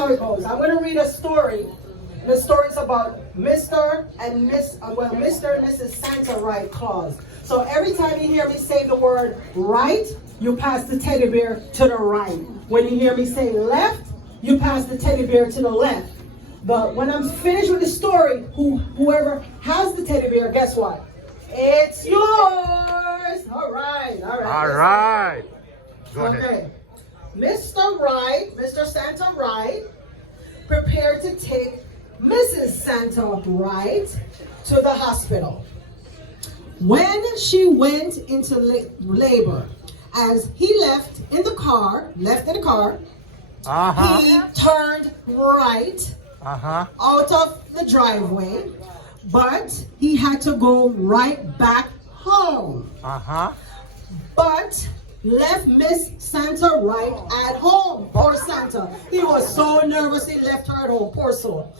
how it goes. I'm going to read a story. The story is about Mr. and Mrs. Santa Right Claus. So every time you hear me say the word right, you pass the teddy bear to the right. When you hear me say left, you pass the teddy bear to the left. But when I'm finished with the story, whoever has the teddy bear, guess what? It's yours. All right. All right. Go ahead. Okay. Mr. Right, Mr. Santa Right, prepared to take Mrs. Santa Right to the hospital. When she went into labor, as he left in the car, he turned right out of the driveway, but he had to go right back home. But left Miss Santa Right at home. Poor Santa. He was so nervous he left her at home. Poor soul.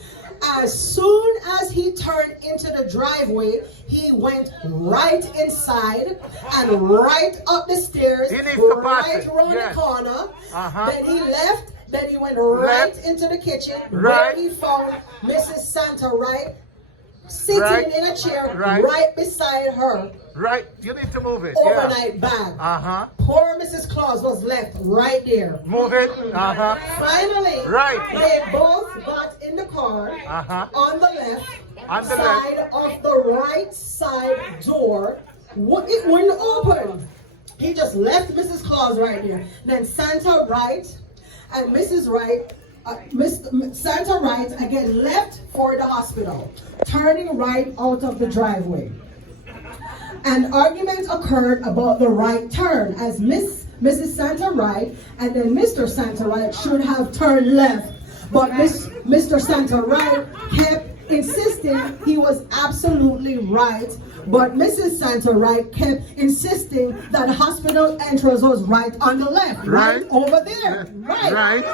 As soon as he turned into the driveway, he went right inside and right up the stairs, right around the corner. Then he left. Then he went right into the kitchen where he found Mrs. Santa Right sitting in a chair right beside her. Right, you need to move it. Overnight bag. Poor Mrs. Claus was left right there. Move it. Finally, they both got in the car on the left side of the right side door. It wouldn't open. He just left Mrs. Claus right there. Then Santa Right and Mrs. Right, Santa Right again left for the hospital, turning right out of the driveway. An argument occurred about the right turn, as Mrs. Santa Right and then Mr. Santa Right should have turned left, but Mr. Santa Right kept insisting he was absolutely right, but Mrs. Santa Right kept insisting that the hospital entrance was right on the left, right over there, right.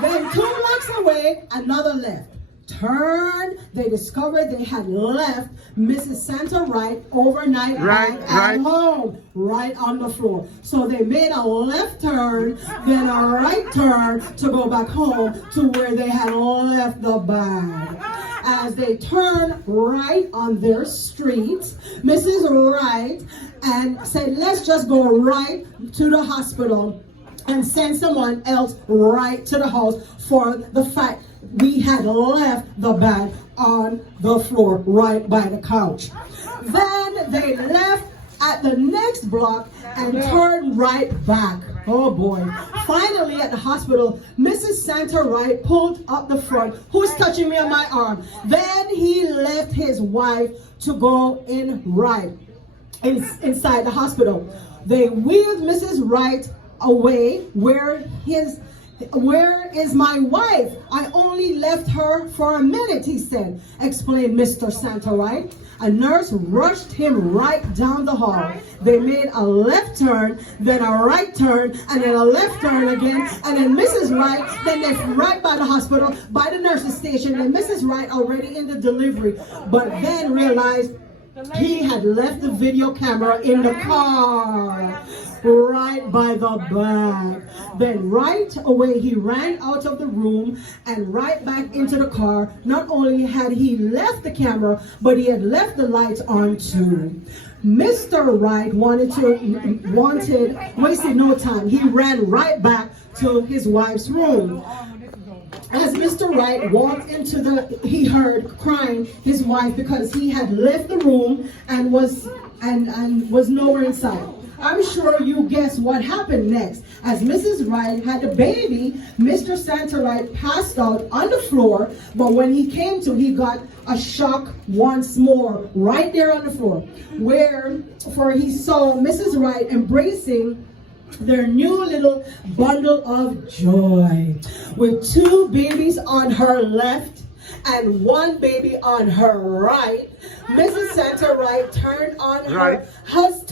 Then 2 blocks away, another left. Turned, they discovered they had left Mrs. Santa Right overnight at home, right on the floor. So they made a left turn, then a right turn to go back home to where they had left the bag. As they turned right on their street, Mrs. Right and said, let's just go right to the hospital and send someone else right to the house for the fact we had left the bag on the floor right by the couch. Then they left at the next block and turned right back. Oh boy. Finally at the hospital, Mrs. Santa Right pulled up the front. Who's touching me on my arm? Then he left his wife to go in inside the hospital. They wheeled Mrs. Right away. Where is my wife? I only left her for a minute, he said, explained Mr. Santa Right. A nurse rushed him right down the hall. They made a left turn, then a right turn, and then a left turn again, and then Mrs. Right, then they right by the hospital, by the nurse's station, and Mrs. Right already in the delivery, but then realized he had left the video camera in the car, right by the bag. Then right away he ran out of the room and right back into the car. Not only had he left the camera, but he had left the lights on too. Mr. Right wasted no time. He ran right back to his wife's room. As Mr. Right walked he heard crying his wife because he had left the room and was nowhere inside. I'm sure you guess what happened next. As Mrs. Right had a baby, Mr. Santa Right passed out on the floor, but when he came to, he got a shock once more, right there on the floor, for he saw Mrs. Right embracing their new little bundle of joy, with 2 babies on her left and 1 baby on her right. Mrs. Santa Right turned on to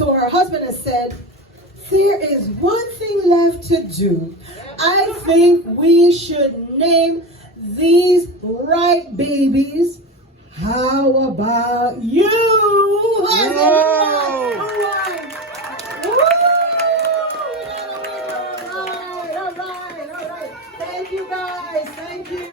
her husband and said, there is one thing left to do. I think we should name these right babies. How about you? Thank you guys. Thank